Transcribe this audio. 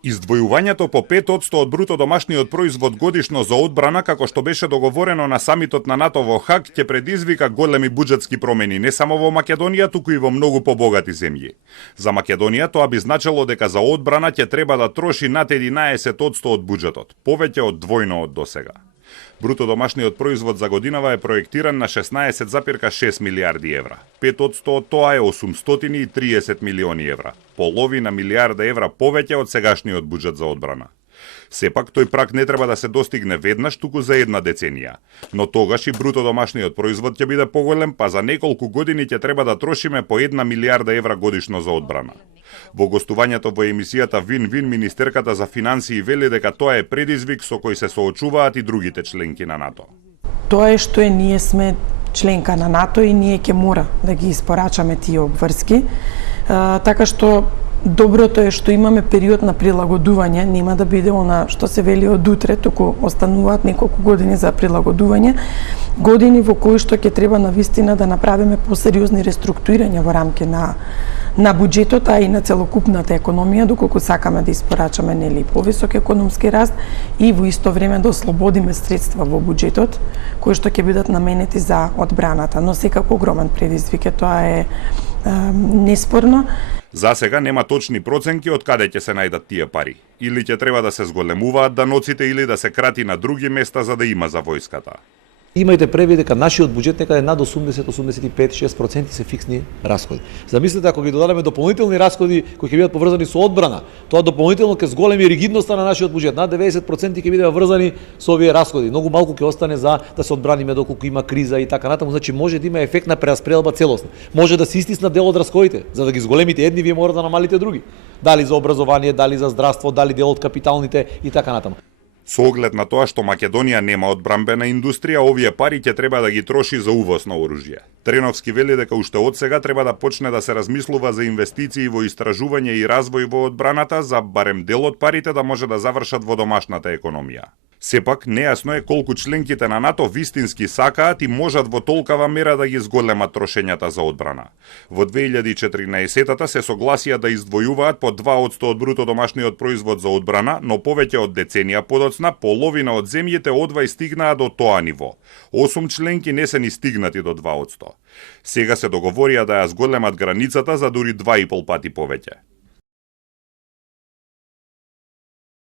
Издвојувањето по 5% од бруто домашниот производ годишно за одбрана, како што беше договорено на самитот на НАТО во Хаг, ќе предизвика големи буџетски промени не само во Македонија, туку и во многу побогати земји. За Македонија тоа би значило дека за одбрана ќе треба да троши над 11% од буџетот, повеќе од двојно од досега. Бруто домашниот производ за годинава е проектиран на 16,6 милиарди евра. 5% од тоа е 830 милиони евра, половина милиарда евра повеќе од сегашниот буџет за одбрана. Сепак, тој праг не треба да се достигне веднаш, туку за една деценија. Но тогаш и бруто домашниот производ ќе биде поголем, па за неколку години ќе треба да трошиме по 1 милиарда евра годишно за одбрана. Во гостувањето во емисијата Вин-Вин, министерката за финансии вели дека тоа е предизвик со кој се соочуваат и другите членки на НАТО. Тоа е што ние сме членка на НАТО и ние ќе мора да ги испорачаме тие обврски, така што доброто е што имаме период на прилагодување, нема да биде она што се вели од утре, туку остануваат неколку години за прилагодување, години во кои што ќе треба навистина да направиме посериозни реструктурирања во рамки на буџетот, а и на целокупната економија, доколку сакаме да испорачаме нели повисок економски раст и во исто време да ослободиме средства во буџетот кои што ќе бидат наменети за одбраната, но секако огромен предизвик е, тоа е неспорно. За сега нема точни проценки од каде ќе се најдат тие пари. Или ќе треба да се зголемуваат даноците, или да се крати на други места за да има за војската. Имајте предвид дека нашиот буџет некаде над 80-85-6% се фиксни расходи. Замислете ако ги додадеме дополнителни расходи кои ќе бидат поврзани со одбрана, тоа дополнително ќе зголеми ригидноста на нашиот буџет. Над 90% ќе бидеме врзани со овие расходи. Многу малку ќе остане за да се одбраниме доколку има криза и така натаму. Значи може да има ефект на прераспределба целосна. Може да се истиснат дел од расходите, за да ги зголемите едни, вие мора да намалите други. Дали за образование, дали за здравство, дали дел од капиталните и така натаму. Со оглед на тоа што Македонија нема одбрамбена индустрија, овие пари ќе треба да ги троши за увоз на оружје. Треновски вели дека уште од сега треба да почне да се размислува за инвестиции во истражување и развој во одбраната, за барем дел од парите да може да завршат во домашната економија. Сепак, нејасно е колку членките на НАТО вистински сакаат и можат во толкава мера да ги зголемат трошењата за одбрана. Во 2014-та се согласија да издвојуваат по 2% од бруто домашниот производ за одбрана, но повеќе од деценија подоцна, половина од земјите одвај стигнаа до тоа ниво. 8 членки не се ни стигнати до 2%. Сега се договорија да ја зголемат границата за дури 2,5 пати повеќе.